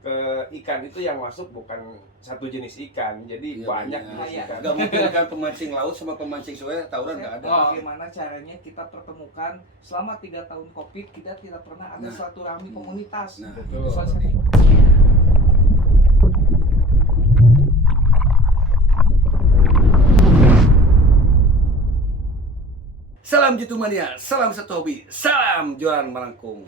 ke ikan itu yang masuk bukan satu jenis ikan, jadi banyak jenis ikan. Gak mungkin kan pemancing laut sama pemancing sungai tawuran nggak ada. Bagaimana caranya kita pertemukan selama 3 tahun COVID kita tidak pernah ada silaturahmi komunitas. Nah, betul. Salam Jitumania, salam satu hobi, salam jualan melengkung.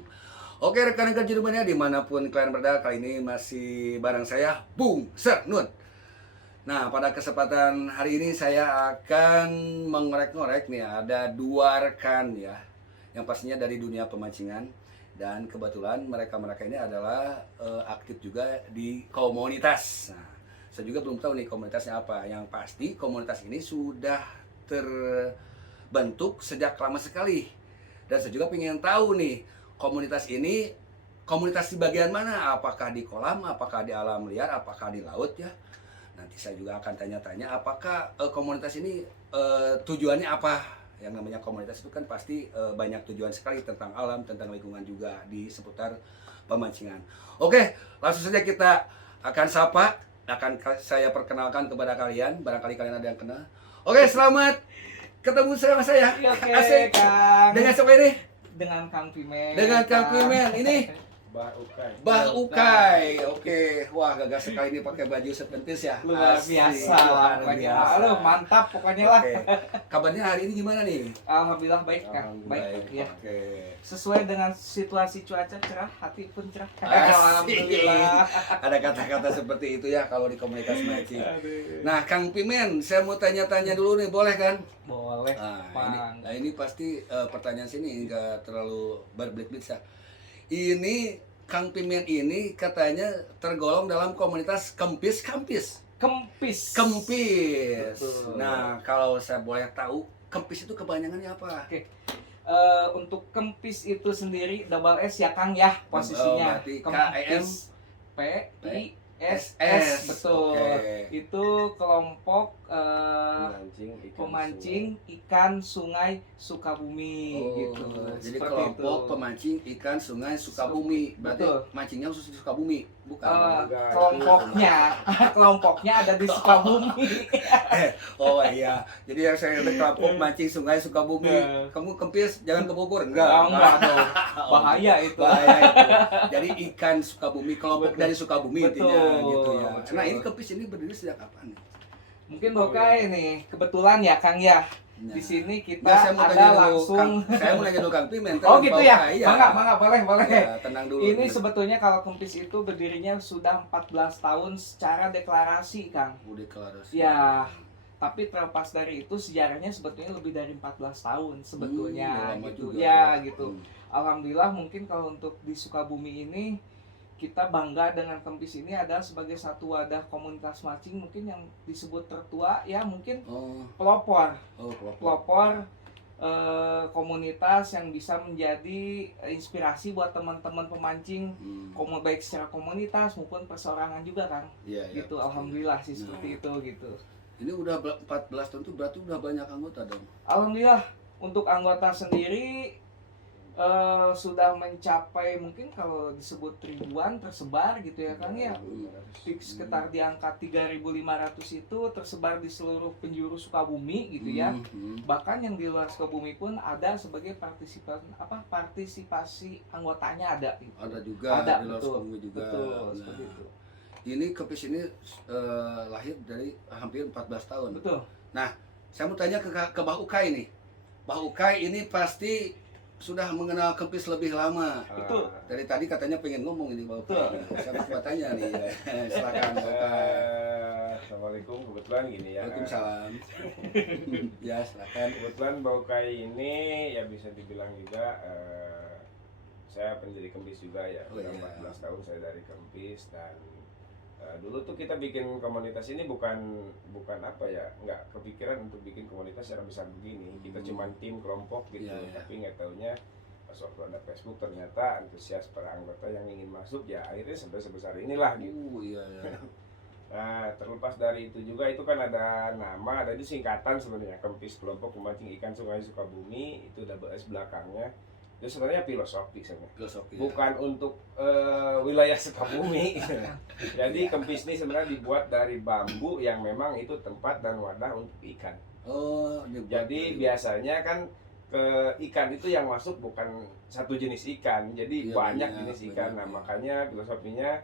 Oke rekan-rekan Jitumania dimanapun kalian berada, kali ini masih bareng saya Bung Sernun. Nah pada kesempatan hari ini saya akan mengorek-ngorek nih, ada dua rekan ya, yang pastinya dari dunia pemancingan. Dan kebetulan mereka-mereka ini adalah aktif juga di komunitas. Nah, saya juga belum tahu nih komunitasnya apa. Yang pasti komunitas ini sudah terbentuk sejak lama sekali. Dan saya juga pengen tahu nih, komunitas ini komunitas di bagian mana? Apakah di kolam, apakah di alam liar, apakah di laut ya? Nanti saya juga akan tanya-tanya apakah komunitas ini tujuannya apa? Yang namanya komunitas itu kan pasti banyak tujuan sekali tentang alam, tentang lingkungan juga di seputar pemancingan. Oke, langsung saja kita akan sapa, akan saya perkenalkan kepada kalian, barangkali kalian ada yang kenal. Oke, selamat ketemu sama saya. Oke, Asik. Kang. Dengan siapa ini? Dengan Kang Pimen. Dengan Kang Pimen. Ini Bah Ukai. Bah Ukai. Oke, wah gagas sekali ini pakai baju sepentis ya. Luar Asik. biasa. Luar Pokoknya. biasa. Aduh, mantap pokoknya lah. Oke. Kabarnya hari ini gimana nih? Alhamdulillah baik, Kang. Baik, ya. Oke. Sesuai dengan situasi cuaca cerah, hati pun cerah. Asik. Alhamdulillah. Ada kata-kata seperti itu ya kalau di komunitas mancing. Aduh. Nah, Kang Pimen, saya mau tanya-tanya dulu nih, boleh kan? Boleh, Bang. Ini pasti pertanyaan sini nggak terlalu berbelit-belit ya. Ini Kang Pimen ini katanya tergolong dalam komunitas kempis. Kempis. Betul. Nah, kalau saya boleh tahu, kempis itu kepanjangannya apa? Oke. Untuk kempis itu sendiri double S ya Kang ya posisinya. Berarti Kempis P I S S. betul. Oke. Itu kelompok Pemancing pemancing ikan sungai Sukabumi gitu. Jadi Seperti kelompok itu. pemancing ikan sungai Sukabumi. Berarti Betul. mancingnya khusus di Sukabumi, bukan? Kelompoknya ada di Sukabumi. Oh iya. Jadi yang saya kata kelompok mancing sungai Sukabumi. Kamu kempis jangan ke Bogor, enggak? Enggak dong. Bahaya itu. Bahaya itu. Jadi ikan Sukabumi, kelompok dari Sukabumi intinya Betul. gitu ya. Betul. Nah, ini kempis ini berdiri sejak kapan nih? Mungkin Bokai nih, kebetulan ya Kang ya. Nah. Di sini kita Nah, saya mau ada tanya dulu, langsung. saya mau nanya dulu Kang Pimen. Oh gitu ya? Iya. Mangga, boleh. Ya, tenang dulu. Ini sebetulnya kalau kempis itu berdirinya sudah 14 tahun secara deklarasi, Kang. udah deklarasi. Ya, tapi terlepas dari itu sejarahnya sebetulnya lebih dari 14 tahun sebetulnya lama gitu. juga Ya, ya. gitu. Alhamdulillah mungkin kalau untuk di Sukabumi ini kita bangga dengan kempis ini adalah sebagai satu wadah komunitas mancing mungkin yang disebut tertua ya mungkin pelopor Kelompok. komunitas yang bisa menjadi inspirasi buat teman-teman pemancing baik secara komunitas maupun perseorangan juga kan Iya, iya, gitu pasti. alhamdulillah sih seperti itu gitu. Ini udah 14 tahun tuh berarti udah banyak anggota dong. Alhamdulillah untuk anggota sendiri sudah mencapai mungkin kalau disebut ribuan tersebar gitu ya Kang ya. Sekitar di angka 3.500 itu tersebar di seluruh penjuru Sukabumi gitu ya. Bahkan yang di luar Sukabumi pun ada sebagai partisipasi anggotanya ada gitu. Ada juga Ada, di luar betul. Sukabumi juga. Betul, Nah, seperti itu. ini kempis ini lahir dari hampir 14 tahun. Betul. Saya mau tanya ke Bah Ukai nih. Bah Ukai ini pasti sudah mengenal kempis lebih lama. Betul. Dari tadi katanya pengen ngomong ini Bah Ukai. Betul. Saya mau tanya nih. Silakan Bah Ukai. Assalamualaikum, kebetulan gini ya. Waalaikumsalam. Ya, silakan. Kebetulan Bau Kai ini ya bisa dibilang juga saya pendiri kempis juga ya. Oh, Udah iya. 14 tahun saya dari kempis dan dulu tuh kita bikin komunitas ini bukan apa ya, nggak kepikiran untuk bikin komunitas secara besar begini. Kita cuma tim kelompok gitu, Iya, iya. tapi nggak taunya pas waktu ada Facebook ternyata antusias para anggota yang ingin masuk ya akhirnya sampai sebesar inilah gitu. Iya ya. Nah, terlepas dari itu juga itu kan ada nama, ada itu singkatan sebenarnya, Kempis Kelompok Pemancing Ikan Sungai Sukabumi, itu double S belakangnya. itu sebenarnya filosofi sebenarnya. Filosofi. Bukan untuk wilayah Sukabumi. Jadi Kempis ini sebenarnya dibuat dari bambu yang memang itu tempat dan wadah untuk ikan. Oh, Jadi biasanya kan ke ikan itu yang masuk bukan satu jenis ikan, jadi Iya, banyak banyak, jenis ikan. Nah, banyak. makanya filosofinya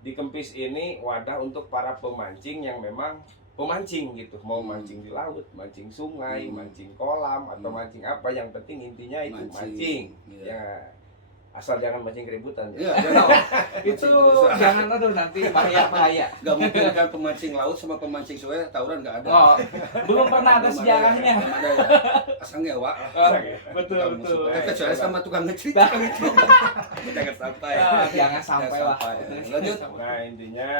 di Kempis ini wadah untuk para pemancing yang memang pemancing gitu, mau mancing di laut, mancing sungai, mancing kolam atau mancing apa, yang penting intinya itu mancing. Iya. Ya, asal jangan mancing keributan Iya, ya. jangan. Itu jangan, aduh nanti bahaya. Gak mungkin kan pemancing laut sama pemancing sungai tawuran nggak ada. Oh, belum pernah ada Belum sejarahnya. Belum ada ya. Asangnya Wak. Betul. Kecuali sama tukang ngecrit itu. Jangan sampai. Jangan sampai lah. Lanjut. Nah, intinya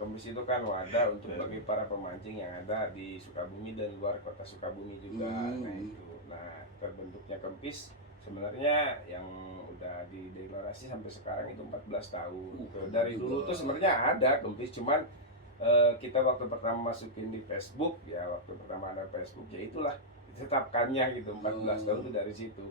Kempis itu kan wadah untuk bagi para pemancing yang ada di Sukabumi dan luar kota Sukabumi juga. Nah, itu. Nah, terbentuknya Kempis sebenarnya yang udah dideklarasi sampai sekarang itu 14 tahun. Dari dulu tuh sebenarnya ada Kempis, cuman kita waktu pertama masukin di Facebook, ya waktu pertama ada Facebook, ya itulah ditetapkannya gitu 14 tahun itu dari situ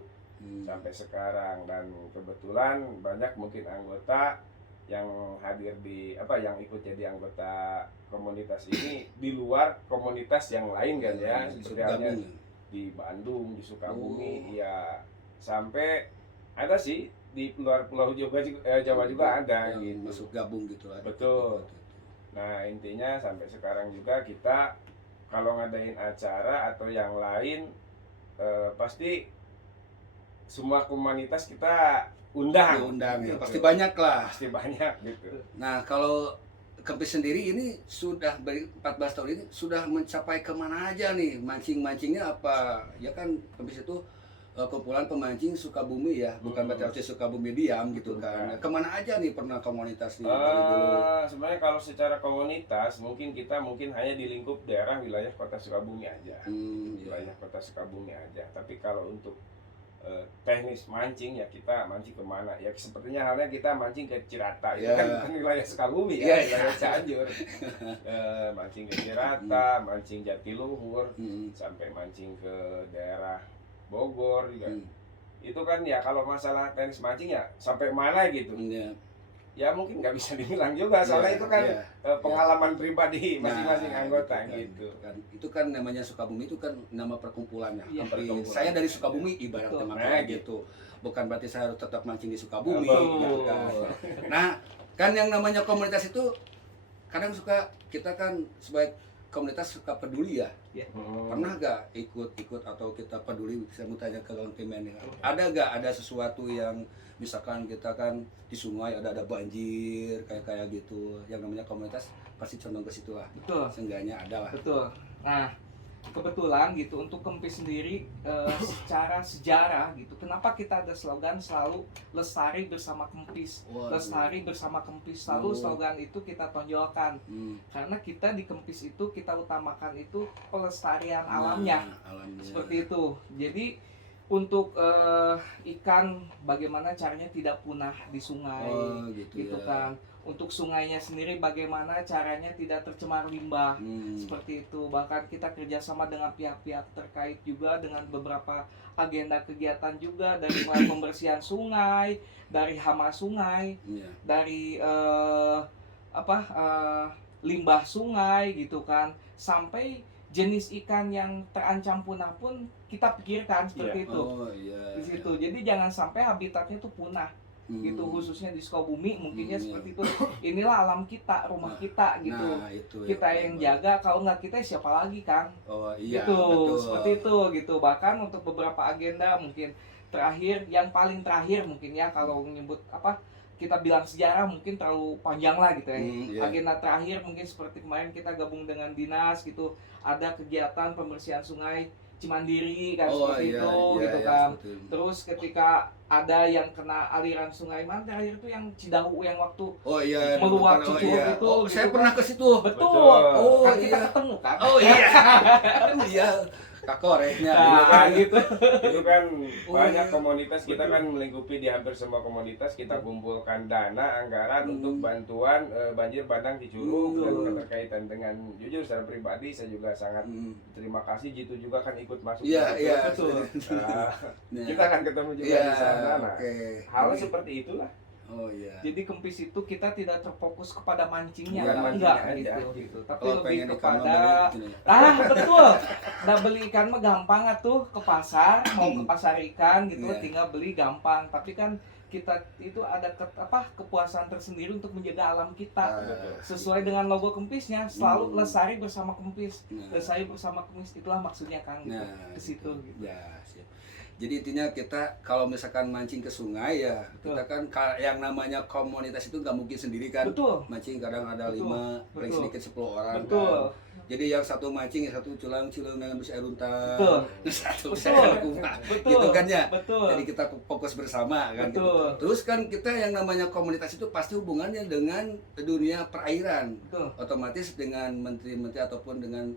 sampai sekarang. Dan kebetulan banyak mungkin anggota yang hadir di yang ikut jadi anggota komunitas ini di luar komunitas yang lain kan ya, misalnya di Bandung, di Sukabumi, ya sampai ada sih di luar pulau Jawa juga ada yang gitu. masuk gabung gitu lah. Betul. Nah, intinya sampai sekarang juga kita kalau ngadain acara atau yang lain pasti semua komunitas kita undang. Ya, Gitu. pasti banyak lah. Pasti banyak gitu. Nah, kalau Kempis sendiri ini sudah 14 tahun ini sudah mencapai kemana aja nih? Mancing-mancingnya apa? Ya kan Kempis itu kumpulan pemancing Sukabumi ya, bukan berarti harus Sukabumi diam gitu kan. Kemana aja nih pernah komunitas nih dari dulu? Sebenarnya kalau secara komunitas mungkin kita hanya di lingkup daerah wilayah kota Sukabumi aja. Wilayah kota Sukabumi aja. Tapi kalau untuk teknis mancing ya kita mancing kemana ya, sepertinya halnya kita mancing ke Cirata itu kan bukan wilayah Sukabumi ya, wilayah Cianjur. Mancing ke Cirata, mancing Jatiluhur, sampai mancing ke daerah Bogor juga. Itu kan ya kalau masalah teknis mancing ya sampai mana gitu. Ya mungkin nggak bisa dibilang juga, soalnya itu kan pengalaman pribadi masing-masing anggota gitu. Itu kan namanya Sukabumi itu kan nama perkumpulannya. Iya, Perkumpulan. Saya dari Sukabumi ibaratnya makanya gitu. Bukan berarti saya harus tetap mancing di Sukabumi. Gitu kan. Nah, kan yang namanya komunitas itu kadang kita kan sebagai komunitas suka peduli ya. Pernah gak ikut atau kita peduli? Saya mau tanya ke Kang Timen. Ada gak ada sesuatu yang misalkan kita kan di sungai ada banjir kayak gitu, yang namanya komunitas pasti condong ke situ lah. Betul. Seenggaknya ada lah. Betul. Nah, kebetulan gitu untuk Kempis sendiri secara sejarah gitu, kenapa kita ada slogan selalu lestari bersama Kempis. Lestari bersama Kempis, selalu slogan itu kita tonjolkan. Karena kita di Kempis itu kita utamakan itu pelestarian alamnya. Seperti itu. Jadi untuk ikan bagaimana caranya tidak punah di sungai, gitu kan. Untuk sungainya sendiri bagaimana caranya tidak tercemar limbah, seperti itu. Bahkan kita kerjasama dengan pihak-pihak terkait juga dengan beberapa agenda kegiatan juga, dari mulai pembersihan sungai, dari hama sungai, dari limbah sungai gitu kan, sampai jenis ikan yang terancam punah pun kita pikirkan seperti itu. Di situ. Jadi jangan sampai habitatnya itu punah. Gitu, khususnya di Sukabumi mungkinnya seperti itu. Inilah alam kita, rumah kita gitu. Kita yang jaga, kalau nggak kita siapa lagi, Kang? Gitu, seperti itu gitu. Bahkan untuk beberapa agenda mungkin terakhir, yang paling terakhir mungkin ya, kalau menyebut kita bilang sejarah mungkin terlalu panjang lah gitu ya. Agenda terakhir mungkin seperti kemarin kita gabung dengan dinas gitu, ada kegiatan pembersihan sungai Cimandiri kan, seperti itu gitu kan. Terus ketika ada yang kena aliran sungai mana terakhir itu yang Cidahu yang waktu meluap Cicurug itu. Saya gitu pernah kan. ke situ. Betul. Oh Kan iya. kita ketemu kan. Oh iya. Iya. kakoreknya. Nah, gitu. Itu kan Oh, banyak iya. komunitas, kita kan melingkupi di hampir semua komunitas, kita kumpulkan dana anggaran untuk bantuan banjir bandang di Curug, dan berkaitan dengan, jujur secara pribadi saya juga sangat terima kasih. Jitu juga kan ikut masuk Iya, di situ. iya. Betul. Nah, Nah, kita akan ketemu juga iya, di sana. Nah, oke. hal seperti itulah. Oh iya. Jadi Kempis itu kita tidak terfokus kepada mancingnya, Bukan enggak mancingnya aja, gitu. Tapi Kalau lebih pengen ikan mah kepada beli ini. betul. Nah, beli ikan mah gampang atuh ke pasar, mau ke pasar ikan gitu Iya. tinggal beli gampang. Tapi kan kita itu ada kepuasan tersendiri untuk menjaga alam kita. Ah, Sesuai dengan logo Kempisnya, selalu Hmm. lestari bersama Kempis. Nah. Lestari bersama Kempis, itulah maksudnya Kang gitu. Nah, Ke situ gitu. Ya, siap. Jadi intinya kita kalau misalkan mancing ke sungai ya, Betul. kita kan yang namanya komunitas itu nggak mungkin sendiri kan. Betul. Mancing kadang ada Betul. 5, paling Betul. sedikit 10 orang. Betul. Kan. Jadi yang satu mancing, yang satu culang-culang dengan bisa eruntan. Betul. Satu bisa Betul. kumah. Betul. Gitu kan ya. Betul. Jadi kita fokus bersama kan. Betul. Gitu. Terus kan kita yang namanya komunitas itu pasti hubungannya dengan dunia perairan. Betul. Otomatis dengan menteri-menteri ataupun dengan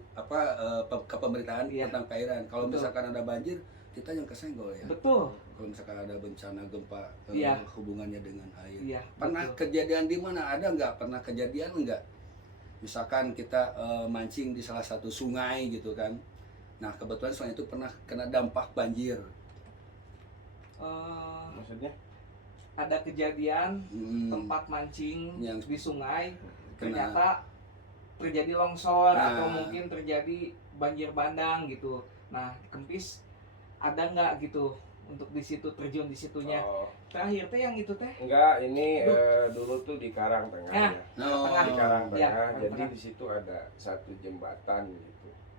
kepemerintahan Iya. tentang perairan. Kalau Betul. misalkan ada banjir, kita yang kesenggol ya. Betul. Kalau misalkan ada bencana gempa, Iya. hubungannya dengan air. Iya. Pernah betul. kejadian di mana? Ada nggak? Pernah kejadian nggak? Misalkan kita mancing di salah satu sungai gitu kan. Nah kebetulan sungai itu pernah kena dampak banjir. Maksudnya? Ada kejadian Hmm, tempat mancing Yang di sungai kena- ternyata terjadi longsor Nah. atau mungkin terjadi banjir bandang gitu. Nah, di Kempis ada nggak gitu untuk di situ terjun di situnya? Oh, Terakhir teh yang itu teh. enggak, ini dulu tuh di Karang Tengah Nah. ya. No. Tengah. Di Karang Ya, Tengah, Karang jadi Tengah. di situ ada satu jembatan gitu.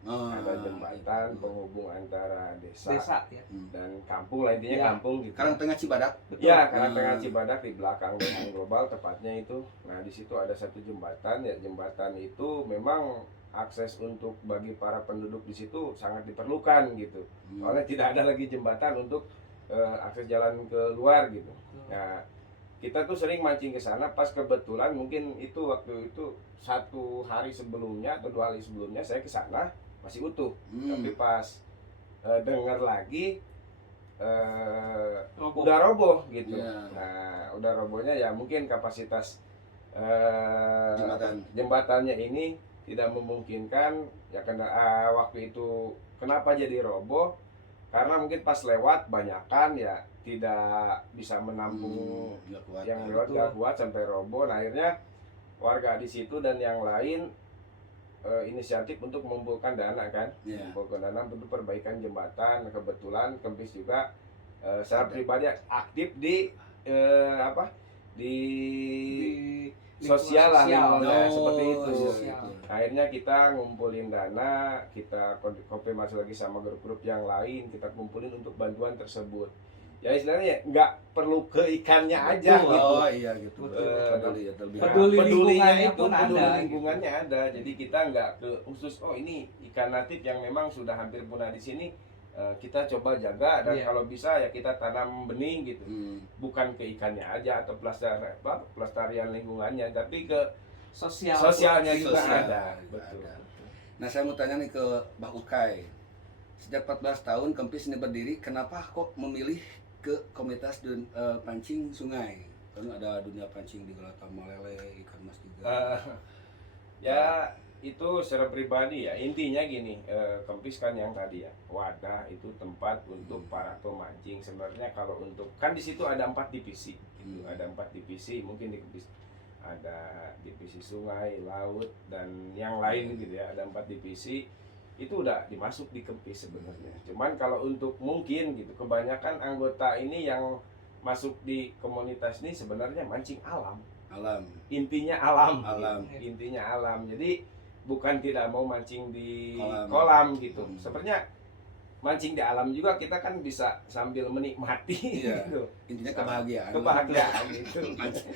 Oh, Ada jembatan itu. penghubung antara desa, Desa ya. dan kampung lah, intinya Ya. kampung gitu. Karang Tengah Cibadak. Betul. Ya, Karang Tengah Hmm. Cibadak di belakang Dengan Global tepatnya itu. Nah, di situ ada satu jembatan ya. Jembatan itu memang akses untuk bagi para penduduk di situ sangat diperlukan gitu. Soalnya tidak ada lagi jembatan untuk akses jalan ke luar gitu. Nah, kita tuh sering mancing ke sana pas kebetulan mungkin itu waktu itu 1 hari sebelumnya atau 2 hari sebelumnya saya ke sana masih utuh. Tapi pas dengar lagi Roboh. udah roboh gitu. Iya. Nah, udah robohnya ya mungkin kapasitas Jembatan. jembatannya ini tidak memungkinkan ya, waktu itu kenapa jadi roboh, karena mungkin pas lewat banyakan ya tidak bisa menampung Nggak kuat, yang kan? lewat Betul. gak kuat sampai roboh. Nah, akhirnya warga di situ dan yang lain inisiatif untuk mengumpulkan dana kan, Iya. mengumpulkan dana untuk perbaikan jembatan. Kebetulan Kempis juga secara Ada. pribadi aktif di di Di sosial lah, lingkungan lingkungan. Nah, seperti itu. sosial. Akhirnya kita ngumpulin dana, kita konfirmasi lagi sama grup-grup yang lain, kita kumpulin untuk bantuan tersebut. Ya istilahnya nggak perlu ke ikannya aja Betul. gitu. Oh iya gitu. Betul. Peduli ya, terlebih. Peduli Pedulinya lingkungannya itu, pun peduli ada, lingkungannya ada. Jadi kita nggak ke khusus ini ikan natif yang memang sudah hampir punah di sini, kita coba jaga, dan Iya. kalau bisa ya kita tanam benih gitu. Hmm. Bukan ke ikannya aja atau pelestarian lingkungannya, tapi ke Sosial. sosialnya juga Sosial. ada. Betul. Ada. Nah saya mau tanya nih ke Mbak Ukay. Sejak 14 tahun Kempis ini berdiri, kenapa kok memilih ke komunitas pancing sungai? Karena ada dunia pancing di Galata Malele, ikan mas juga. Ya itu secara pribadi ya, intinya gini, Kempis kan yang tadi ya, wadah itu tempat untuk para pemancing. Sebenarnya kalau untuk, kan di situ ada 4 divisi gitu. Ada 4 divisi, mungkin di Kempis ada divisi sungai, laut, dan yang lain gitu ya. Ada 4 divisi, itu udah dimasuk di Kempis sebenarnya. Cuman kalau untuk mungkin gitu, kebanyakan anggota ini yang masuk di komunitas ini sebenarnya mancing alam. Alam. Intinya alam. Alam. Gitu. Intinya alam. Jadi bukan tidak mau mancing di Kolam. kolam gitu. Hmm. Sebenarnya mancing di alam juga kita kan bisa sambil menikmati Iya. gitu. Intinya kebahagiaan. Kebahagiaan gitu.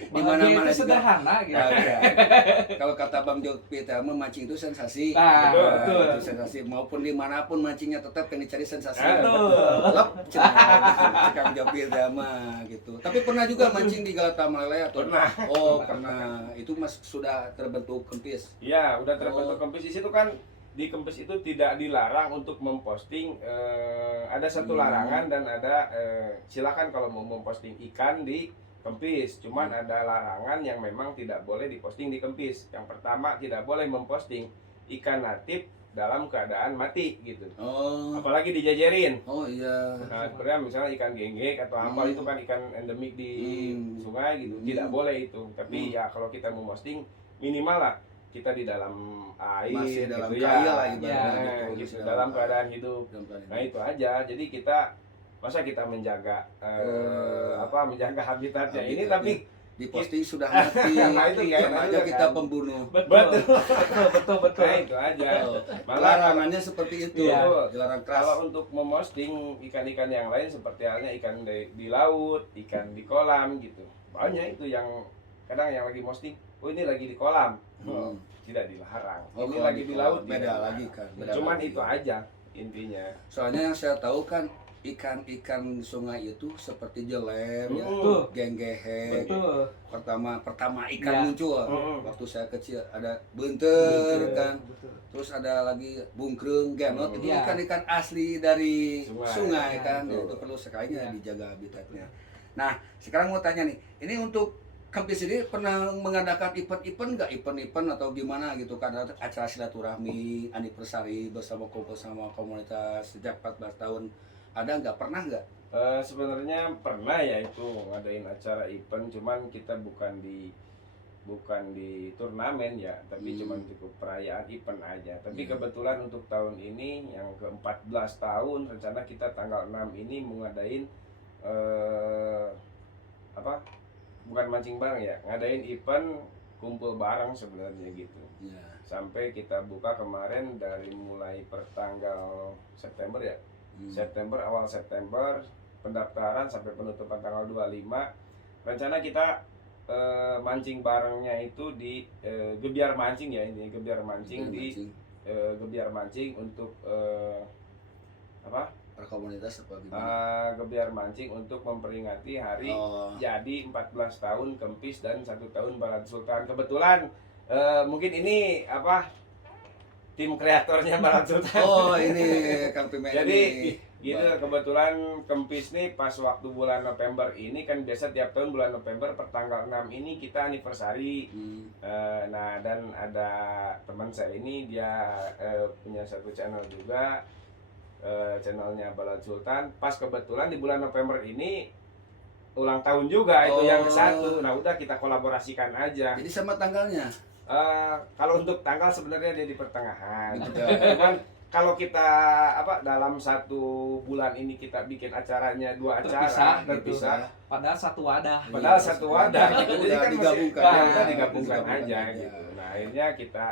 Di mana-mana itu juga. sederhana gitu. Bahagia. Kalau kata Bang Jokpi tadi mancing itu sensasi. Nah, Betul. betul. Itu sensasi, maupun dimanapun mancingnya tetap yang dicari sensasi. Betul. Lep, Kang Jokpi mah gitu. Tapi pernah juga mancing di Galata Malele atau? Pernah. Oh pernah. Itu mas sudah terbentuk Kempis. Iya, udah terbentuk Oh. Kempis. Di situ kan di Kempis itu tidak dilarang untuk memposting, ada satu larangan dan ada silakan kalau mau memposting ikan di Kempis, cuman ada larangan yang memang tidak boleh diposting di Kempis. Yang pertama, tidak boleh memposting ikan natif dalam keadaan mati gitu, Oh. apalagi dijajarin. Oh iya. Nah, sebenarnya misalnya ikan genggek atau apa itu kan ikan endemik di sungai gitu, tidak boleh itu. Tapi ya kalau kita mau posting minimal lah kita di dalam air Masih dalam gitu kaya ya. lah ibaratnya Nah, gitu. gitu, dalam keadaan hidup. Dalam keadaan Nah, itu aja. Jadi kita masa kita menjaga menjaga habitatnya ini tapi diposting sudah mati. Nah, itu ya, sama nah, aja itu kita kan. pembunuh. Betul. Betul. nah, itu aja. Malah Larangannya seperti itu. Iya. Dilarang keras. kalau untuk memposting ikan-ikan yang lain seperti halnya ikan di laut, ikan di kolam gitu. Banyak itu yang kadang yang lagi posting, oh ini lagi di kolam. Oh, tidak dilarang. Oh, Ini kalau lagi di laut beda tidak lagi dilarang. kan. Beda Cuman lagi. itu aja intinya. Soalnya yang saya tahu kan ikan-ikan sungai itu seperti jelem, ya, Betul. genggehek. Betul. Pertama ikan Ya. muncul. Mm. Waktu saya kecil ada bunter kan. Betul. Terus ada lagi bungkrung, genot, itu Ya. ikan-ikan asli dari Sungai. sungai Ya, kan, betul. itu perlu sekali Ya. dijaga habitatnya. Nah, sekarang mau tanya nih, ini untuk Kempis ini pernah mengadakan event-event nggak, event-event atau gimana gitu kan, acara silaturahmi, anniversary bersama kumpul sama komunitas sejak 14 tahun, ada nggak, pernah nggak? Sebenarnya pernah ya itu ngadain acara event, cuman kita bukan di turnamen ya, tapi cuman cukup perayaan event aja. Tapi kebetulan untuk tahun ini yang ke-14 tahun, rencana kita tanggal 6 ini mengadain bukan mancing bareng ya, ngadain event kumpul bareng sebenarnya gitu. Ya. Sampai kita buka kemarin dari mulai pertanggal September ya. September, awal September pendaftaran sampai penutupan tanggal 25. Rencana kita mancing barengnya itu di Gebiar Mancing ya, ini Gebiar Mancing di Gebiar Mancing untuk Perkomunitas apa gimana? Gebiar Mancing untuk memperingati hari Oh. jadi 14 tahun Kempis dan 1 tahun Barat Sultan. Kebetulan mungkin ini tim kreatornya Barat Sultan. Oh, ini Kang Pimen. Jadi ini. gitu, kebetulan Kempis nih pas waktu bulan November ini kan biasa tiap tahun bulan November pertanggal 6 ini kita anniversary. Nah, dan ada teman saya ini dia punya satu channel juga, channelnya Balat Sultan. Pas kebetulan di bulan November ini ulang tahun juga itu yang ke-1. Nah, udah kita kolaborasikan aja. Jadi sama tanggalnya. Kalau untuk tanggal sebenarnya dia di pertengahan. Di pertengahan. Cuman kalau kita dalam 1 bulan ini kita bikin acaranya 2 acara Terpisah. Padahal satu wadah. Padahal satu wadah Udah gitu. Jadi kan digabungkan. masih, Nah, udah digabungkan digabungkan aja aja. gitu. Nah, akhirnya kita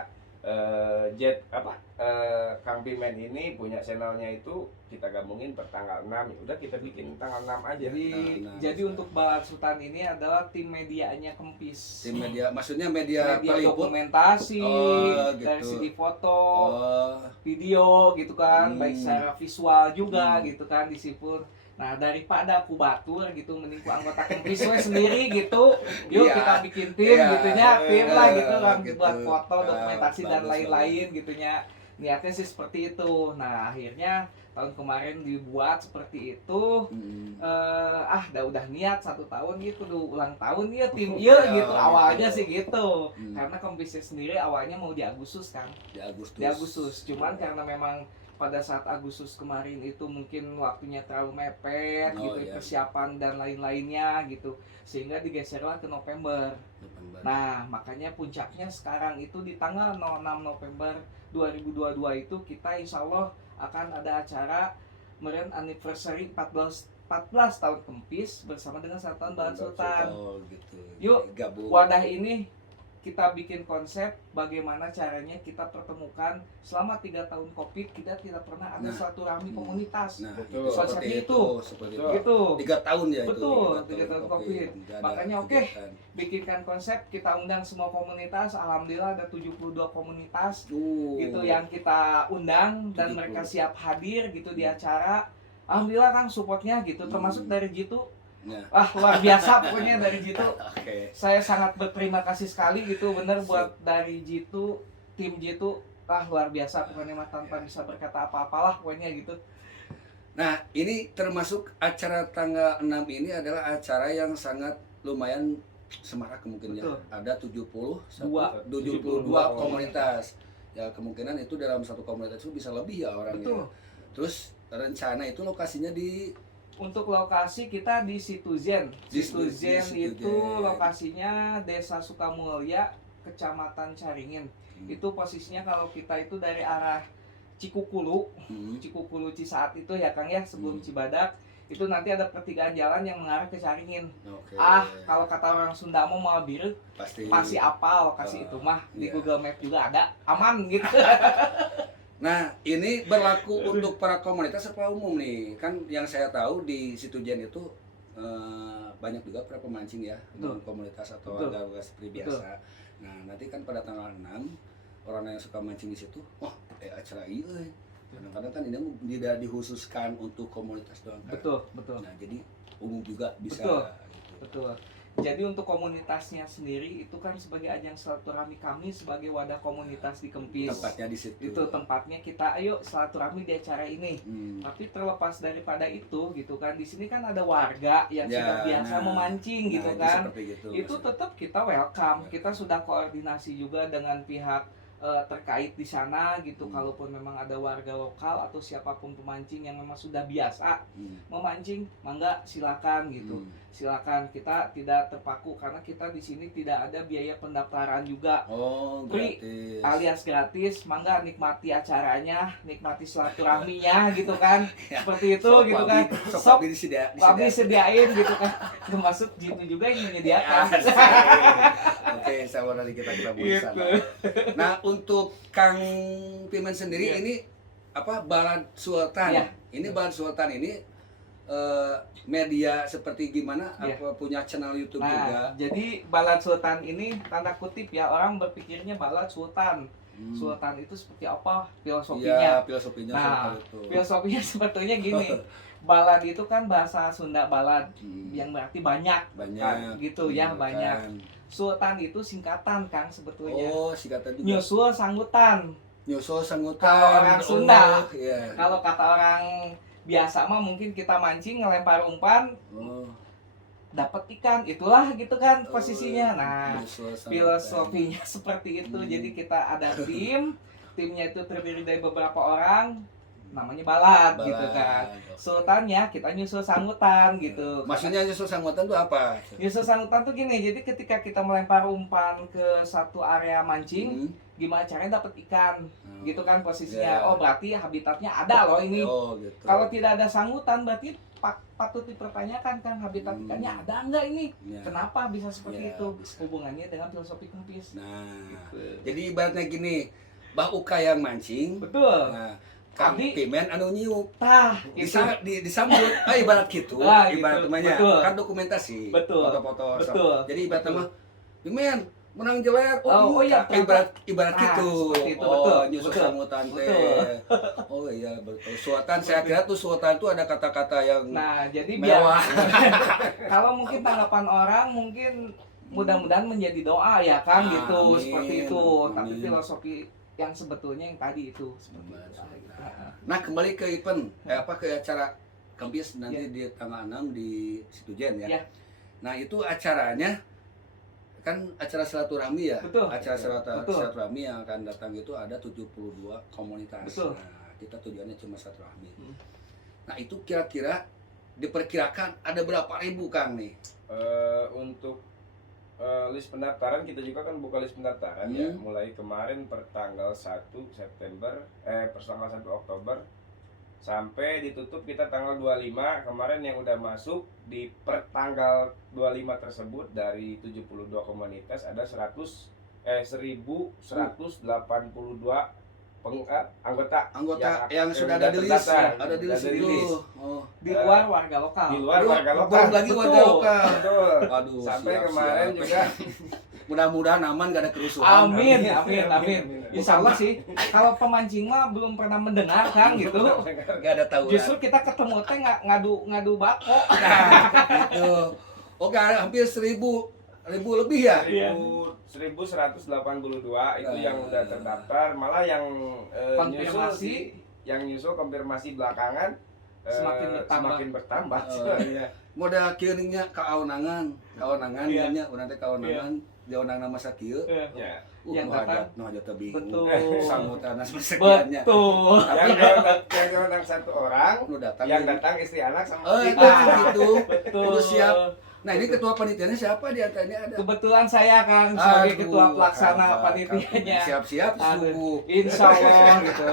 Kang Pimen ini punya channelnya itu kita gabungin per tanggal 6. Ya udah kita bikin tanggal 6 aja. Jadi untuk Balat Sultan ini adalah tim medianya Kempis. Tim media, maksudnya media peliput. dokumentasi, Oh, gitu. dari segi foto, Oh, video gitu kan, baik Hmm. secara visual juga gitu kan disipur. Nah, daripada aku batur gitu, mending ku anggota Kempis we sendiri gitu. Yuk Iya. kita bikin tim Iya. gitunya, tim lah gitu kan, Gitu. buat foto, dokumentasi dan Bagus, lain-lain gitunya. Niatnya sih seperti itu. Nah, akhirnya tahun kemarin dibuat seperti itu. Udah niat 1 tahun gitu, ulang tahun ya tim Ya, gitu. Awalnya gitu. sih gitu. Hmm. Karena Kempisnya sendiri awalnya mau di Agustus kan. di Agustus. Di Agustus. Cuman karena memang pada saat Agustus kemarin itu mungkin waktunya terlalu mepet Oh, gitu, iya. persiapan dan lain-lainnya gitu. Sehingga digeserlah ke November. November. Nah, makanya puncaknya sekarang itu di tanggal 6 November 2022 itu kita insya Allah akan ada acara meren anniversary 14 tahun Kempis bersama dengan 1 tahun Balat Sultan. Oh, gitu. Yuk, Gabung. Wadah ini kita bikin konsep bagaimana caranya kita pertemukan selama 3 tahun Covid kita tidak pernah ada Nah, silaturahmi komunitas. Nah, Betul. seperti Seperti itu. itu. Seperti Betul. itu. Gitu. 3 tahun ya itu. Betul, 3 tahun Covid. Nggak ada Makanya oke. kegiatan. Bikinkan konsep, kita undang semua komunitas. Alhamdulillah ada 72 komunitas gitu yang kita undang dan 70. mereka siap hadir gitu di acara. Alhamdulillah Kang supportnya gitu, termasuk dari Jitu. Nah, Luar biasa pokoknya dari Jitu. oke. Saya sangat berterima kasih sekali gitu bener buat dari Jitu, tim Jitu luar biasa pokoknya mah tanpa bisa berkata apa-apalah pokoknya gitu. Nah, ini termasuk acara tanggal 6 ini adalah acara yang sangat lumayan semarak kemungkinannya. Betul. Ada 72 72 komunitas. Ya, kemungkinan itu dalam satu komunitas itu bisa lebih ya orangnya. Betul. Terus rencana itu lokasinya di Untuk lokasi kita di Situzen. Di Situzen Situzen. itu lokasinya Desa Sukamulya, Kecamatan Caringin. Itu posisinya kalau kita itu dari arah Cikukulu, Cikukulu Cisaat itu ya Kang ya, sebelum Cibadak. Itu nanti ada pertigaan jalan yang mengarah ke Caringin. Oke. Kalau kata orang Sunda mau biru, pasti apal lokasi itu mah. Di iya. Google Map juga ada, aman gitu. Nah, ini berlaku untuk para komunitas apa umum nih? Kan yang saya tahu di Situjen itu banyak juga para pemancing ya, Betul. komunitas atau Betul. warga seperti biasa. Nah, nanti kan pada tanggal 6 orang yang suka mancing di situ, wah, acara iya. Kadang-kadang kan ini tidak dikhususkan untuk komunitas doang kan. Betul. Nah, jadi umum juga bisa Betul. gitu. Betul. Jadi untuk komunitasnya sendiri itu kan sebagai ajang silaturahmi kami sebagai wadah komunitas di Kempis. Tempatnya di situ. Itu tempatnya kita ayo silaturahmi di acara ini. Tapi terlepas daripada itu gitu kan, di sini kan ada warga yang Ya, sudah biasa nah, memancing gitu itu kan. seperti gitu, Itu maksudnya. tetap kita welcome. Kita sudah koordinasi juga dengan pihak terkait di sana gitu. Kalaupun memang ada warga lokal atau siapapun pemancing yang memang sudah biasa memancing, mangga silakan gitu. Silakan, kita tidak terpaku karena kita di sini tidak ada biaya pendaftaran juga. Oh, Free gratis. alias gratis, mangga nikmati acaranya, nikmati silaturahminya gitu kan. Seperti itu Sok gitu Wabi- kan. sok Sok Wabi kami sediain gitu kan. Termasuk Jitu juga yang menyediakan. Oke, sama nanti kita mulai Gitu. sana. Nah, untuk Kang Pimen sendiri Iya. ini apa Balad Sultan? Iya. Ini Balad Sultan ini media seperti gimana? Iya. Apa punya channel YouTube Nah, juga? jadi Balad Sultan ini tanda kutip ya, orang berpikirnya Balad Sultan. Hmm. Sultan itu seperti apa Iya, filosofinya? filosofinya Nah, Sultan itu. Filosofinya sebetulnya gini. Balad itu kan bahasa Sunda balad yang berarti banyak. banyak kan, gitu ya, kan. banyak. Sultan itu singkatan Kang sebetulnya. Oh, singkatan juga. Nyusul sanggutan. Nyusul sanggutan. Kalau orang Sunda. Iya. Kalau kata orang biasa mah mungkin kita mancing ngelempar umpan Oh. dapat ikan, itulah gitu kan posisinya. Nah, Nyusul sanggutan. filosofinya seperti itu. Jadi kita ada timnya itu terdiri dari beberapa orang, namanya balad gitu kan. Sultannya kita nyusul sanggutan gitu. Maksudnya nyusul sanggutan itu apa? Nyusul sanggutan tuh gini, jadi ketika kita melempar umpan ke satu area mancing, gimana caranya dapat ikan, gitu kan posisinya. Ya. Oh berarti habitatnya ada loh ini. Oh, gitu. Kalau tidak ada sanggutan berarti patut dipertanyakan kan habitat ikannya ada enggak ini? Ya. Kenapa bisa seperti Ya, itu? bisa. Hubungannya dengan filosofi Kempis. Nah, Gitu. jadi ibaratnya gini, Mbah Uka yang mancing, Betul. nah, Kang Abdi- Pimen anu nyiup. Tah, gitu. Disambut, ibarat gitu, Ah, ibarat gitu. namanya, Betul. kan dokumentasi, Betul. foto-foto. Betul. Jadi ibarat Betul. nama, Pimen menang jelek, Oh, iya, ibarat Nah, gitu. seperti itu, Oh, betul, nyusul betul. sambutan teh. Betul. Oh iya betul. Sultan, saya kira tuh sultan tuh ada kata-kata yang Nah, jadi biar mewah. kalau mungkin tanggapan orang mungkin mudah-mudahan menjadi doa ya kan gitu, Amin. seperti itu. Tapi Amin. filosofi yang sebetulnya yang tadi itu seperti itu. Nah, kembali ke event, ke acara Kempis nanti di tanggal 6 di Situjen ya. Ya. Nah, itu acaranya kan acara silaturahmi ya. Betul. Acara Betul. silaturahmi yang akan datang itu ada 72 komunitas. Betul. Nah, kita tujuannya cuma silaturahmi. Hmm. Nah, itu kira-kira diperkirakan ada berapa ribu Kang nih? Untuk list pendaftaran kita juga kan buka list pendaftaran ya, mulai kemarin per tanggal 1 September per tanggal 1 Oktober sampai ditutup kita tanggal 25. Kemarin yang udah masuk di per tanggal 25 tersebut dari 72 komunitas ada 1182 anggota yang sudah ada di list, ada di list Ada di itu. list. Oh. Di luar warga lokal. Di luar warga lokal. Belum lagi warga Betul. lokal. Betul. Aduh, Sampai siap, kemarin siap. juga Mudah-mudahan aman, gak ada kerusuhan. Amin, amin. Insya Allah sih. Kalau pemancing mah belum pernah mendengar kan gitu. Gak ada tawuran. Justru kita ketemu teh ngadu bako. Gitu. Oke, hampir 1000 lebih ya. Iya. 1182 itu yang udah terdaftar, malah yang Konfirmasi. nyusul konfirmasi belakangan semakin bertambah. Iya. Modal kieunya kaonangan Iya. nya urang teh kaonangan jaonang nama sakieu. Ya. Yang Nu hajat teh bingung. Betul. Sambutanna sekiannya. Betul. Yang diundang satu orang, Nu datang yang datang istri anak sama itu kita. gitu. Betul. Kudu siap. Nah, ini ketua panitianya siapa di antaranya ada? Kebetulan saya Kang sebagai ketua pelaksana hebat. panitianya. Siap-siap Aduh, suku. Insya Allah gitu.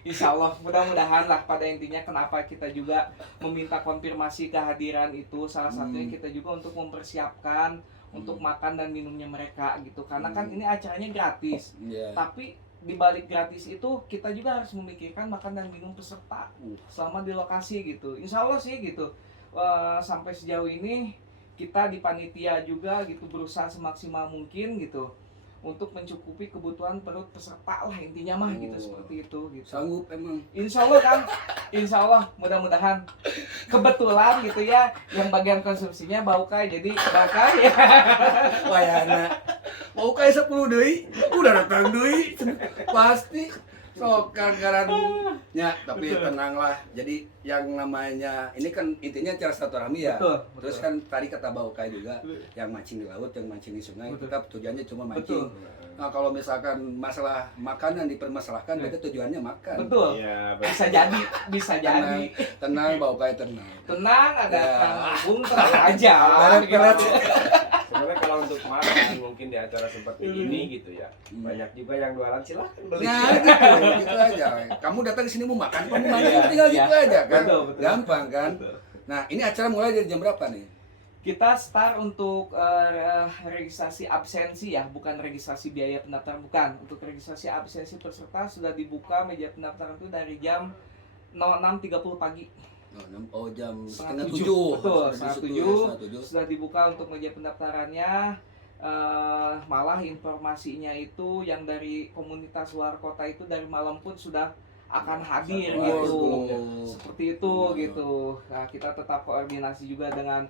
Insya Allah mudah-mudahan lah pada intinya kenapa kita juga meminta konfirmasi kehadiran itu salah satunya kita juga untuk mempersiapkan untuk makan dan minumnya mereka gitu. Karena kan ini acaranya gratis. Iya. Tapi di balik gratis itu kita juga harus memikirkan makan dan minum peserta selama di lokasi gitu. Insya Allah sih gitu. Sampai sejauh ini kita di panitia juga gitu berusaha semaksimal mungkin gitu untuk mencukupi kebutuhan perut peserta lah intinya mah gitu seperti itu gitu. Sanggup emang. Insya Allah kan, insya Allah mudah-mudahan kebetulan gitu ya yang bagian konsumsinya baukai jadi bakai ya. Wayana. Mau kayak 10 deui, udah datang deui. Pasti sok karan ya, tapi tenanglah. Jadi yang namanya ini kan intinya acara silaturahmi ya. Betul, Terus betul. kan tadi kata Baukai juga yang mancing di laut, yang mancing di sungai, Betul. kita tujuannya cuma mancing. Betul. Nah, kalau misalkan masalah makanan dipermasalahkan, berarti tujuannya makan. Betul. Iya, Bisa jadi, bisa jadi. Tenang Baukai tenang. Tenang ada Ya. Kang Agung tenang aja. Berat-berat. gitu. sebenarnya kalau untuk makan mungkin di acara seperti ini gitu ya, banyak juga yang jualan, silahkan beli. Nah, gitu aja. Kamu datang ke sini mau makan, kamu makan, Iya, tinggal iya. gitu aja kan. Betul, betul. Gampang kan. Betul. Nah, ini acara mulai dari jam berapa nih? Kita start untuk registrasi absensi ya, bukan registrasi biaya pendaftaran, bukan. Untuk registrasi absensi peserta sudah dibuka meja pendaftaran itu dari jam 06.30 pagi. Oh, jam Setengah setengah tujuh. 7. Betul, setengah tujuh. Setengah 7. Sudah dibuka untuk meja pendaftarannya. Malah informasinya itu yang dari komunitas luar kota itu dari malam pun sudah akan hadir Satu gitu. sebelumnya. Seperti itu gitu. Nah, kita tetap koordinasi juga dengan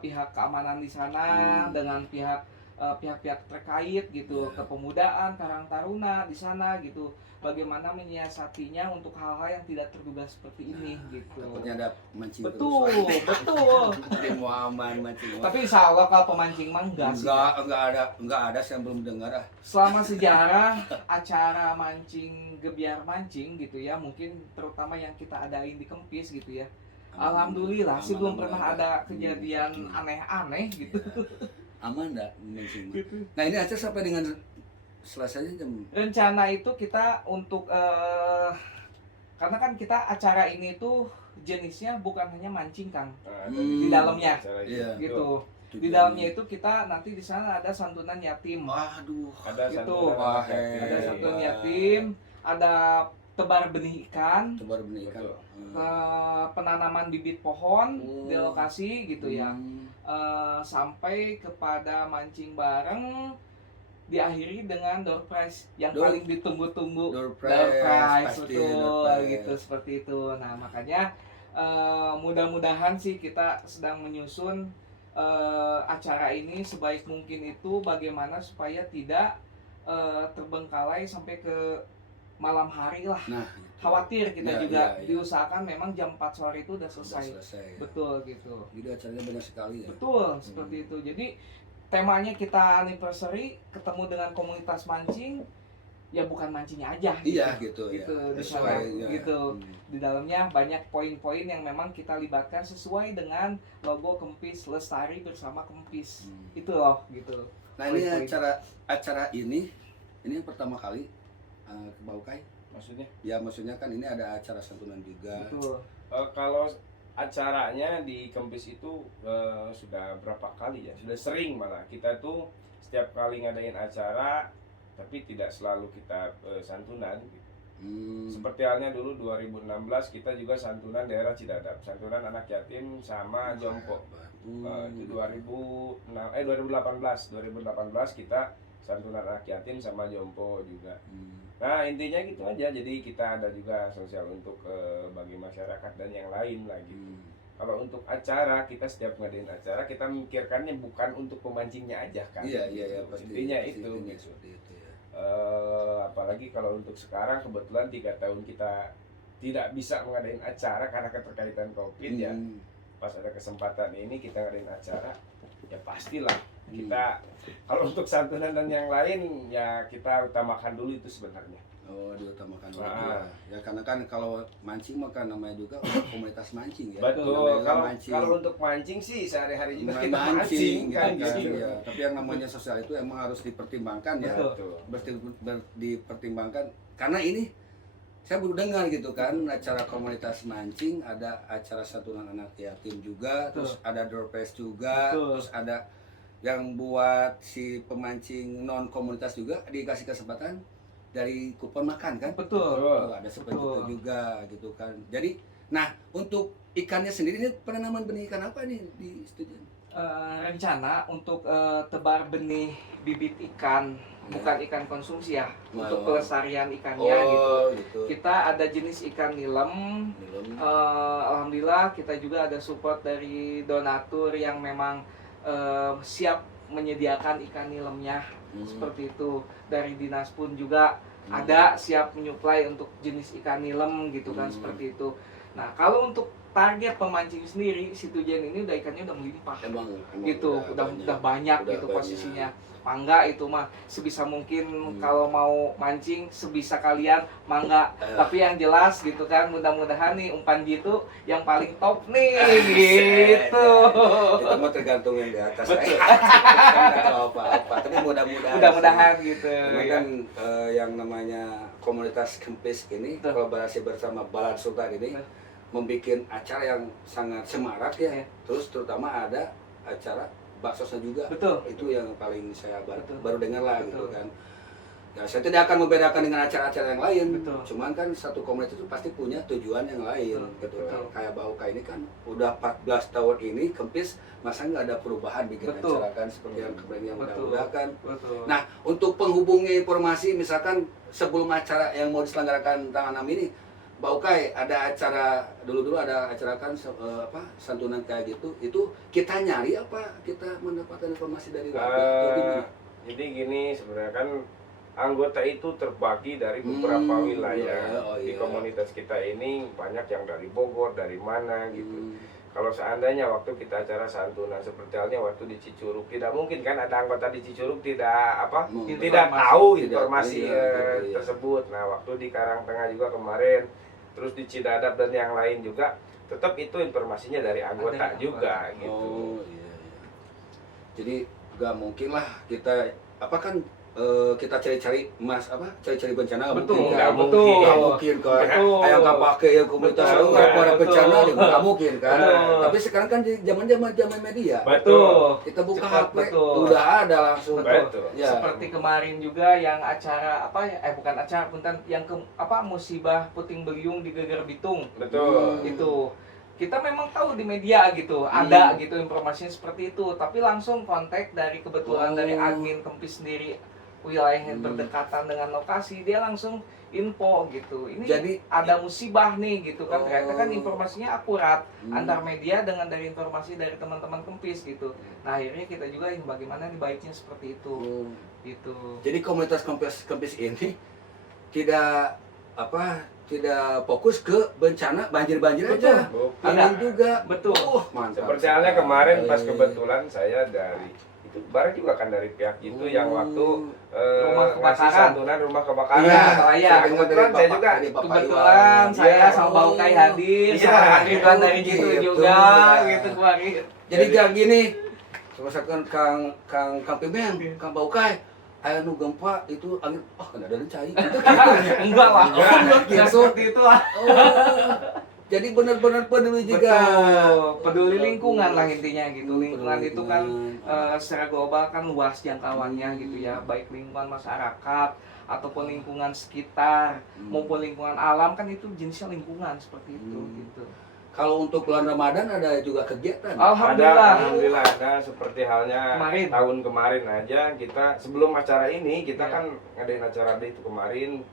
pihak keamanan di sana, dengan pihak-pihak terkait gitu, kepemudaan, Karang Taruna di sana gitu. Bagaimana menyiasatinya untuk hal-hal yang tidak terduga seperti ini gitu. Takutnya ada mancing Betul, terus. betul. Jadi mau aman mancing. Tapi insya Allah kalau pemancing mah enggak sih. Enggak ada sih yang belum dengar ah. Selama sejarah acara mancing gebiar mancing gitu ya, mungkin terutama yang kita adain di Kempis gitu ya. Alhamdulillah sih belum pernah ada kejadian aneh-aneh gitu. Aman enggak mancing? Nah, ini acara sampai dengan selesainya jam Rencana itu kita untuk karena kan kita acara ini tuh jenisnya bukan hanya mancing Kang. Nah, Di dalamnya. acara Iya. Gitu. Di dalamnya itu kita nanti di sana ada santunan yatim. Waduh. ada Gitu. santunan Wah, anak yatim. Ada hebat. santunan yatim, ada tebar benih ikan, Tebar benih ikan. Betul. penanaman bibit pohon Oh. di lokasi gitu ya. Hmm. Sampai kepada mancing bareng diakhiri dengan door prize yang Door- paling ditunggu-tunggu. Door Door prize, prize, pasti betul door prize. gitu seperti itu. Nah makanya mudah-mudahan sih kita sedang menyusun acara ini sebaik mungkin itu bagaimana supaya tidak terbengkalai sampai ke malam hari lah. Nah, Khawatir kita Ya, juga ya, ya. diusahakan memang jam 4 sore itu udah sudah selesai. selesai. Ya. Betul gitu. Jadi acaranya banyak sekali ya. Betul, seperti itu. Jadi temanya kita anniversary ketemu dengan komunitas mancing, ya bukan mancingnya aja. Iya gitu ya. Gitu, di Sesuai sana, ya. gitu. Di dalamnya banyak poin-poin yang memang kita libatkan sesuai dengan logo Kempis Lestari bersama Kempis. Hmm. Itu loh, gitu. Nah, ini Poin-poin. acara ini yang pertama kali ke Baukai. Maksudnya Ya maksudnya kan ini ada acara santunan juga. Betul. kalau acaranya di Kempis itu sudah berapa kali ya, sudah sering, malah kita tuh setiap kali ngadain acara tapi tidak selalu kita santunan gitu. Seperti halnya dulu 2016 kita juga santunan daerah Cidadap, santunan anak yatim sama jompo. Itu 2018 kita santunan anak yatim sama jompo juga. Nah intinya gitu aja, jadi kita ada juga sosial untuk bagi masyarakat dan yang lain lagi. kalau untuk acara kita setiap ngadain acara kita memikirkannya bukan untuk pemancingnya aja kan. Iya pasti. Intinya Pasti itu intinya gitu. seperti itu ya. Apalagi kalau untuk sekarang kebetulan 3 tahun kita tidak bisa mengadain acara karena keterkaitan COVID ya. Pas ada kesempatan ini kita ngadain acara, ya pastilah kita kalau untuk santunan dan yang lain ya kita utamakan dulu itu sebenarnya. Oh, diutamakan dulu ya. Ya karena kan kalau mancing mah kan namanya juga komunitas mancing ya. Betul. Namanya juga Kalau untuk mancing sih sehari-hari juga kita mancing mancing kan gitu gitu. ya. Tapi yang namanya sosial itu emang harus dipertimbangkan ya. Betul. Dipertimbangkan karena ini saya baru dengar gitu kan acara komunitas mancing, ada acara santunan anak yatim juga, terus ada door prize juga, terus ada yang buat si pemancing non komunitas juga dikasih kesempatan dari kupon makan kan. Betul. Oh, ada seperti itu juga gitu kan. Jadi nah untuk ikannya sendiri ini penanaman benih ikan apa nih di studio? Rencana untuk tebar benih bibit ikan, bukan ikan konsumsi ya, untuk pelestarian ikannya gitu. Kita ada jenis ikan nilem. Alhamdulillah kita juga ada support dari donatur yang memang siap menyediakan ikan nilemnya seperti itu. Dari dinas pun juga ada siap menyuplai untuk jenis ikan nilem gitu kan seperti itu. Nah kalau untuk target pemancing sendiri, si Tujen ini ikannya udah melimpah gitu, udah banyak gitu posisinya. Mangga itu mah sebisa mungkin kalau mau mancing sebisa kalian mangga. Tapi yang jelas gitu kan, mudah-mudahan nih umpan gitu yang paling top nih gitu. Itu mah tergantung yang di atas. Kan apa-apa. Tapi mudah-mudahan gitu. Karena kan yang namanya komunitas Kempis ini kolaborasi bersama Balad Sultan ini membuat acara yang sangat semarak ya. Terus terutama ada acara baksosnya juga. Betul. Itu yang paling saya baru dengar lah gitu kan. Ya, saya tidak akan membedakan dengan acara-acara yang lain. Betul. Cuman kan satu komunitas itu pasti punya tujuan yang lain gitu kan. Kayak Bauka ini kan udah 14 tahun ini Kempis, masa nggak ada perubahan bikin acara kan seperti yang kemarin yang mudah-mudahan kan. Nah, untuk penghubungnya informasi misalkan sebelum acara yang mau diselenggarakan tanggal 6 ini, Baukai ada acara dulu ada acara kan santunan kayak gitu, itu kita nyari apa kita mendapatkan informasi dari warga atau gimana? Jadi gini sebenarnya kan anggota itu terbagi dari beberapa wilayah di komunitas kita ini, banyak yang dari Bogor, dari mana gitu. Kalau seandainya waktu kita acara santunan seperti halnya waktu di Cicurug, tidak mungkin kan ada anggota di Cicurug tidak tahu informasi tersebut. Nah waktu di Karangtengah juga kemarin, terus di Cidadap dan yang lain juga, tetap itu informasinya dari anggota juga gitu. Oh iya. Jadi nggak mungkin lah kita kita cari-cari cari-cari bencana nggak mungkin kan? Nggak mungkin kan? Kayak nggak pakai ya komunitas lu nggak ada bencana nggak mungkin kan? Tapi sekarang kan zaman media. Betul. Kita buka HP udah ada langsung. Betul. Ya. Seperti kemarin juga yang acara bukan acara punten yang musibah puting beliung di Geger Bitung. Betul. Itu kita memang tahu di media gitu, ada gitu informasinya seperti itu, tapi langsung kontak dari kebetulan dari admin Kempis sendiri, wilayah yang berdekatan dengan lokasi, dia langsung info gitu. Ini jadi ada musibah nih gitu kan. Ternyata kan informasinya akurat antar media dengan dari informasi dari teman-teman Kempis gitu. Nah, akhirnya kita juga bagaimana nih baiknya seperti itu. Gitu. Jadi komunitas Kempis ini tidak fokus ke bencana banjir aja. Angin juga. Betul. Mantap. Seperti halnya kemarin pas kebetulan saya dari itu bareng juga kan dari pihak itu yang waktu ngasih santunan rumah kebakaran. Kebetulan saya juga saya sama Baukai hadir, sama Ridwan dari situ juga gitu kemarin. Jadi kayak gini, misalkan Kang Pimen, Kang Baukai, ayo nu gempa itu angin, kan ada cai. Enggak lah, enggak seperti itu lah. Jadi benar-benar peduli juga. Peduli lingkungan lah intinya gitu. Lingkungan itu kan secara global kan luas jangkauannya gitu ya, baik lingkungan masyarakat ataupun lingkungan sekitar maupun lingkungan alam kan itu jenisnya lingkungan seperti itu gitu. Kalau untuk bulan Ramadan ada juga kegiatan? Alhamdulillah ada, seperti halnya tahun kemarin aja kita sebelum acara ini kita kan ngadain acara itu kemarin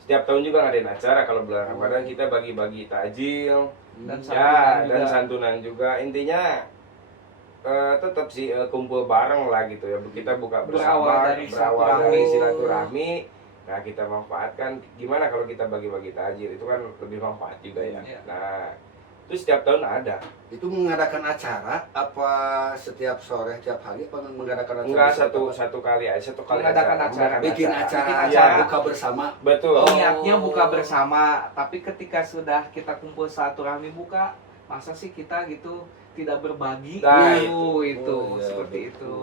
setiap tahun juga ngadain acara. Kalau bulan Ramadan kita bagi-bagi takjil Dan ya, santunan dan juga. santunan juga. Intinya tetap sih kumpul bareng lah gitu ya. Kita buka bersama, Berawal dari dari silaturahmi. silaturahmi. Nah, kita manfaatkan gimana kalau kita bagi-bagi takjil, itu kan lebih manfaat juga ya. Iya. Nah, itu setiap tahun ada. Itu mengadakan acara apa setiap sore tiap hari apa mengadakan acara? Enggak, Apa? satu kali aja, satu kali Mengadakan acara. Bikin acara, Bikin acara acara. buka bersama. Betul. Oh. Niatnya buka bersama, tapi ketika sudah kita kumpul silaturahmi buka, masa sih kita gitu tidak berbagi? Nah, itu Oh, iya, seperti betul. itu.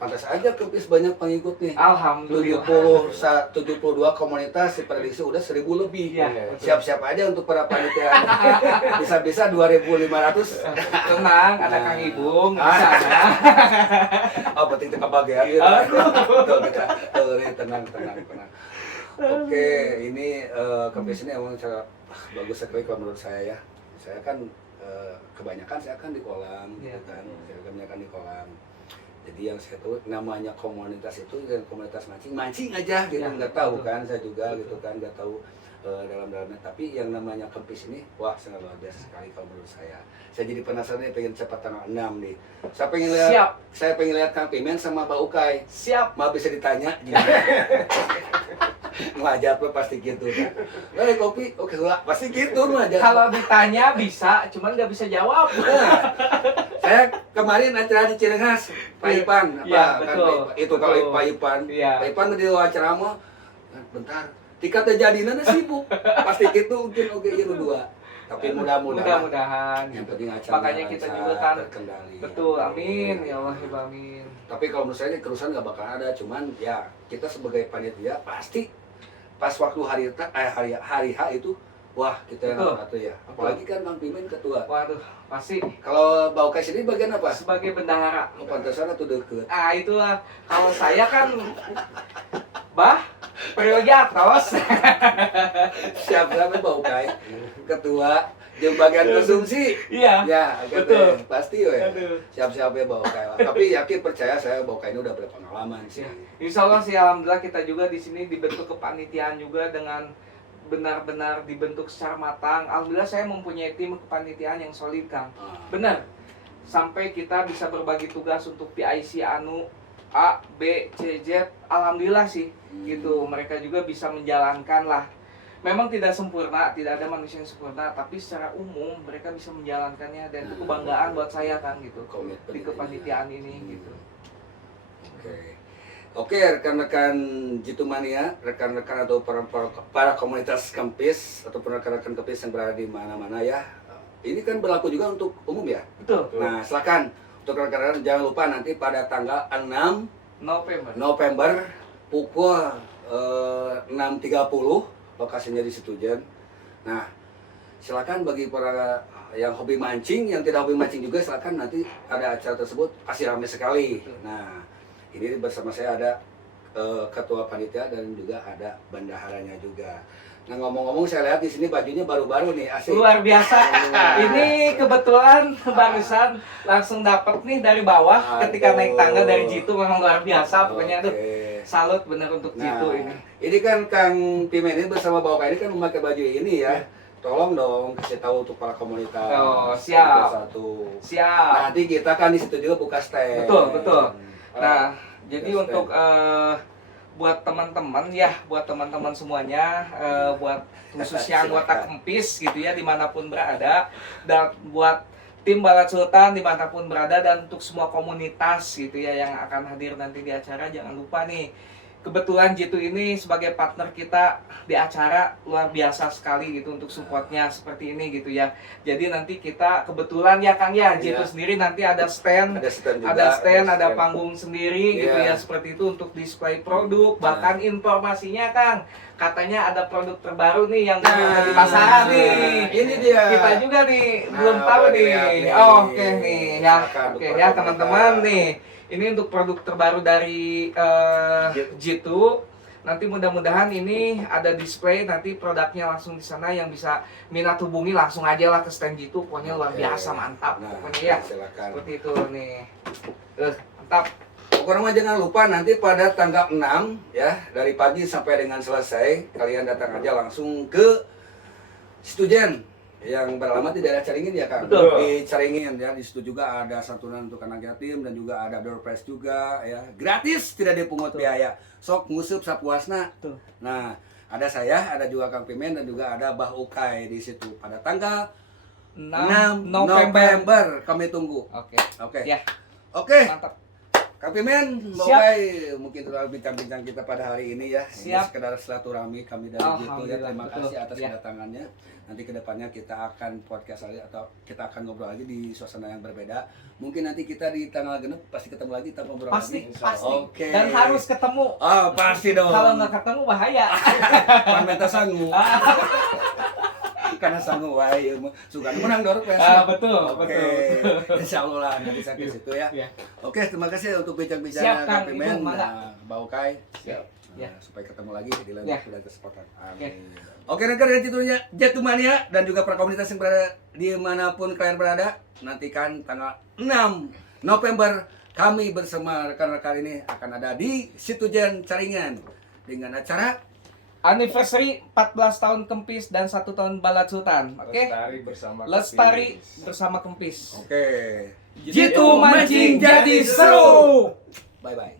Pantas aja Kempis banyak pengikut nih. Alhamdulillah. 72 komunitas diprediksi udah 1000 lebih. Iya, Iya. betul. Siap-siap aja untuk para panitia. Bisa-bisa 2500. Tenang, ada Kang Ibung di sana. Oh, penting teka bagian gitu. Tuh, kita tenang. Oke, ini Kempis ini emang sangat bagus sekali kalau menurut saya ya. Saya kan kebanyakan saya kan di kolam, Iya. gitu kan. Saya kebanyakan di kolam. Jadi yang saya tahu namanya komunitas itu kan komunitas mancing aja gitu, Ya, nggak tahu betul. kan saya juga Betul. gitu kan, nggak tahu dalam-dalamnya. Tapi yang namanya Kempis ini, wah sangat luar biasa sekali kalau menurut saya. Saya jadi penasaran nih, pengen cepat tanggal 6 nih. Siap. Saya pengen lihat Kang Pimen sama Mbak Ukay. Siap. Mau bisa ditanya gimana? Ngajak lo pasti gitu kan. Kopi, oke lah, pasti gitu ngajak. Kalau ditanya bisa, cuman nggak bisa jawab. Nah, saya kemarin acara di Cirengas, Pak Ipan, Iya, apa kan betul. Pak- itu kalau Betul. Pak Ipan, Iya. Pak Ipan di acara mah, bentar, tiketnya jadi nana sibuk, pasti gitu mungkin oke itu dua. Tapi mudah-mudahan, Mudah-mudahan. yang penting acara Makanya kita juga kan terkendali. betul, amin ya Allah, ya amin. Tapi kalau menurut saya ini kerusuhan nggak bakal ada, cuman ya kita sebagai panitia pasti pas waktu hari H itu, wah kita yang Betul. satu ya. Apalagi kan Bang Pimen ketua. Waduh, pasti Kalau Bau Kai sendiri bagian apa? sebagai bendahara. Oh, pantesan atau deket? Ah, itulah kalau saya kan prioritas. Siap-siap Bau Kai, ketua, yang bagian konsumsi. Iya. Ya, Betul. gitu. Pasti ya. Aduh. Siap-siap ya Bau Kai. Tapi yakin percaya saya Bau Kai ini udah berpengalaman sih. Ya, insya Allah sih alhamdulillah kita juga di sini dibentuk kepanitiaan juga dengan benar-benar dibentuk secara matang. Alhamdulillah saya mempunyai tim kepanitiaan yang solid, Kang. Ah. Benar. Sampai kita bisa berbagi tugas untuk PIC anu A, B, C, Z. Alhamdulillah sih gitu. Mereka juga bisa menjalankan lah. Memang tidak sempurna, tidak ada manusia yang sempurna, tapi secara umum mereka bisa menjalankannya dan itu kebanggaan buat saya kan gitu. Komitmen Di kepanitiaan ini gitu. Oke, rekan-rekan Jitu Mania, rekan-rekan atau para komunitas Kempis atau rekan-rekan Kempis yang berada di mana-mana ya. Ini kan berlaku juga untuk umum ya. Betul. Nah, silakan untuk rekan-rekan jangan lupa nanti pada tanggal 6 November. November pukul 6.30 lokasinya di Situjen. Nah, silakan bagi para yang hobi mancing, yang tidak hobi mancing juga silakan nanti ada acara tersebut pasti ramai sekali. Nah, ini bersama saya ada ketua panitia dan juga ada bendaharanya juga. Nah, ngomong-ngomong saya lihat di sini bajunya baru-baru nih, asik. Luar biasa. Ini kebetulan barusan langsung dapat nih dari bawah ketika naik tangga dari Jitu, memang luar biasa pokoknya. Aduh, Oke. salut bener untuk Jitu ini. Ini kan Kang Pimen ini bersama Bapak ini kan memakai baju ini ya. Tolong dong kasih tahu untuk para komunitas. Oh, siap. Satu. Siap. Nanti kita kan di situ juga buka stand. Betul. Nah, buka jadi stand. untuk buat teman-teman ya, buat teman-teman semuanya, buat khususnya anggota Kempis gitu ya dimanapun berada, dan buat tim Balat Sultan dimanapun berada, dan untuk semua komunitas gitu ya yang akan hadir nanti di acara, jangan lupa nih, kebetulan Jitu ini sebagai partner kita di acara luar biasa sekali gitu untuk supportnya seperti ini gitu ya. Jadi nanti kita kebetulan ya Kang ya, Jitu Iya. sendiri nanti ada stand, ada stand juga. ada stand, ada stand. panggung sendiri gitu Iya. ya, seperti itu untuk display produk. Bahkan informasinya Kang, katanya ada produk terbaru nih yang ada di pasaran nih. Ini dia. Kita juga nih Nah, belum tahu boleh nih. lihat nih. Oke nih ya. Silakan Oke untuk ya para teman-teman pemirsa. nih. Ini untuk produk terbaru dari Jitu. Nanti mudah-mudahan ini ada display, nanti produknya langsung di sana, yang bisa minat hubungi langsung aja lah ke stand Jitu. Pokoknya luar Oke. biasa, mantap Nah, pokoknya ya. silakan. Seperti itu nih. Mantap. Pokoknya pokoknya mah jangan lupa nanti pada tanggal 6 ya, dari pagi sampai dengan selesai, kalian datang aja langsung ke Situjen yang beralamat di daerah Caringin ya Kang. Betul. Di Caringin ya, di situ juga ada santunan untuk anak yatim dan juga ada door prize juga ya. Gratis, tidak dipungut biaya. Sok ngusup sapuasna. Betul. Nah, ada saya, ada juga Kang Pimen dan juga ada Bah Ukay di situ pada tanggal 6 November. Kami tunggu. Oke. Oke. Ya. Oke. Mantap. Kang Pimen, Siap. Ukay, mungkin itu bincang-bincang kita pada hari ini ya. Ini Siap. sekedar silaturahmi kami dari Jitu ya. Terima Alhamdulillah, kasih betul. atas Ya. kedatangannya. Nanti kedepannya kita akan podcast lagi atau kita akan ngobrol lagi di suasana yang berbeda. Mungkin nanti kita di tanggal genep pasti ketemu lagi, kita ngobrol Pasti, lagi. pasti. Oke. Dan harus ketemu. Oh, pasti dong. Kalau nggak ketemu bahaya. Pan menta sangu. Karena sangu wae suka menang dor PS. Betul, Oke. betul. Insyaallah lah nanti sampai situ ya. Ya. Oke, terima kasih untuk Siap, bincang-bincangnya Kang. Kang Pimen. Ibu, mangga. Nah, Bau Kai. Siap. Ya. Supaya ketemu lagi di lain Ya. waktu dan kesempatan. Oke. Oke, rekan dari Jatumania dan juga para komunitas yang berada dimanapun kalian berada, nantikan tanggal 6 November kami bersama rekan-rekan ini akan ada di Situjen Caringin dengan acara Anniversary 14 tahun Kempis dan 1 tahun Balat Sultan. Oke. Lestari bersama Lestari Kempis. bersama Kempis. Oke. Jitu mancing jadi seru. Bye bye.